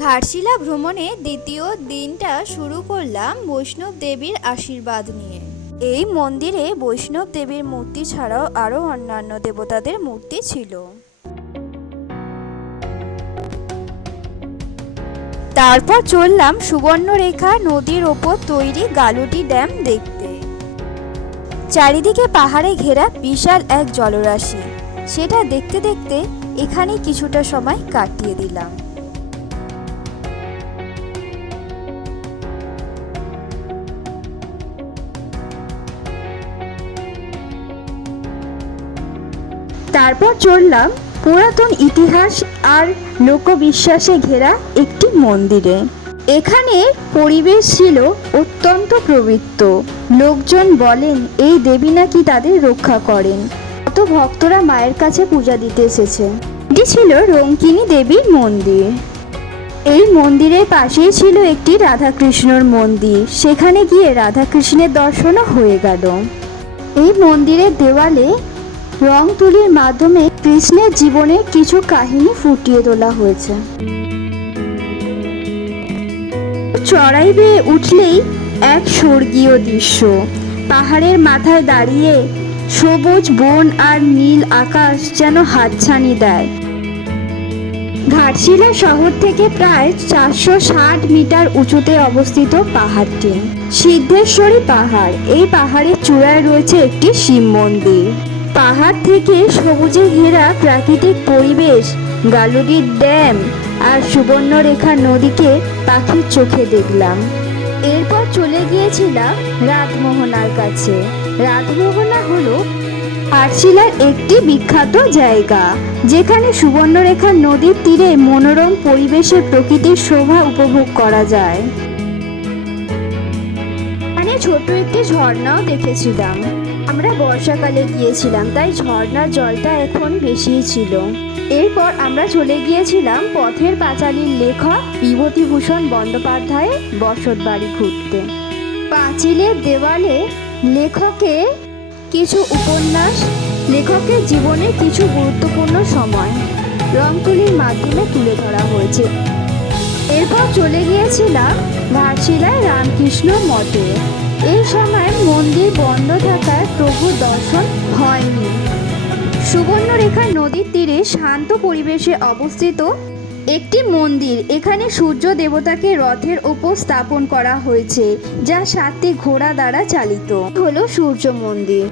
ঘাটশিলা ভ্রমণে দ্বিতীয় দিনটা শুরু করলাম বৈষ্ণব দেবীর আশীর্বাদ নিয়ে। এই মন্দিরে বৈষ্ণব দেবীর মূর্তি ছাড়াও আরও অন্যান্য দেবতাদের মূর্তি ছিল। তারপর চললাম সুবর্ণরেখা নদীর ওপর তৈরি গালুটি ড্যাম দেখতে। চারিদিকে পাহাড়ে ঘেরা বিশাল এক জলরাশি। সেটা দেখতে দেখতে এখানে কিছুটা সময় কাটিয়ে দিলাম। তারপর চললাম পুরাতন ইতিহাস আর লোকবিশ্বাসে ঘেরা একটি মন্দিরে। এখানে পরিবেশ ছিল অত্যন্ত প্রবৃত্ত লোকজন বলেন, এই দেবী নাকি তাদের রক্ষা করেন। কত ভক্তরা মায়ের কাছে পূজা দিতে এসেছে। এটি ছিল রঙ্কিনী দেবীর মন্দির। এই মন্দিরের পাশেই ছিল একটি রাধাকৃষ্ণর মন্দির। সেখানে গিয়ে রাধাকৃষ্ণের দর্শনও হয়ে গেল। এই মন্দিরের দেওয়ালে রং তুলির মাধ্যমে কৃষ্ণের জীবনের কিছু কাহিনী ফুটিয়ে তোলা হয়েছে। চড়াই বেয়ে উঠলেই এক স্বর্গীয় দৃশ্য। পাহাড়ের মাথায় দাঁড়িয়ে সবুজ বন আর নীল আকাশ যেন হাতছানি দেয়। ঘাটশিলা শহর থেকে প্রায় চারশো ষাট মিটার উঁচুতে অবস্থিত পাহাড়টি। সিদ্ধেশ্বরী পাহাড়। এই পাহাড়ের চূড়ায় রয়েছে একটি শিব মন্দির। পাহাড় থেকে সবুজে ঘেরা প্রাকৃতিক পরিবেশ গালুডির ড্যাম আর সুবর্ণরেখা নদীকে পাখির চোখে দেখলাম। এরপর চলে গিয়েছিলাম রাতমোহনার কাছে। রাতমোহনা হলো আরশিলার একটি বিখ্যাত জায়গা, যেখানে সুবর্ণরেখা নদীর তীরে মনোরম পরিবেশে প্রকৃতির শোভা উপভোগ করা যায়। ছোট একটি ঝর্ণাও দেখেছিলাম। আমরা বর্ষাকালে গিয়েছিলাম, তাই ঝর্ণার জলটা এখন বেশিই ছিল। এরপর আমরা চলে গিয়েছিলাম পথের পাঁচালীর লেখক বিভূতিভূষণ বন্দ্যোপাধ্যায়ের বসত বাড়ি ঘুরতে। পাঁচিলের দেওয়ালে লেখকের কিছু উপন্যাস, লেখকের জীবনে কিছু গুরুত্বপূর্ণ সময় রংতুলির মাধ্যমে তুলে ধরা হয়েছে। এরপর চলে গিয়েছিলাম ভারশিলায় রামকৃষ্ণ মঠে। এই সময় মন্দির বন্ধ থাকায় প্রভু দর্শন হয়নি। সুবর্ণরেখা নদীর তীরে শান্ত পরিবেশে অবস্থিত একটি মন্দির, এখানে সূর্য দেবতাকে রথের উপর স্থাপন করা হয়েছে, যা সাতটি ঘোড়া দ্বারা চালিত। হলো সূর্য মন্দির।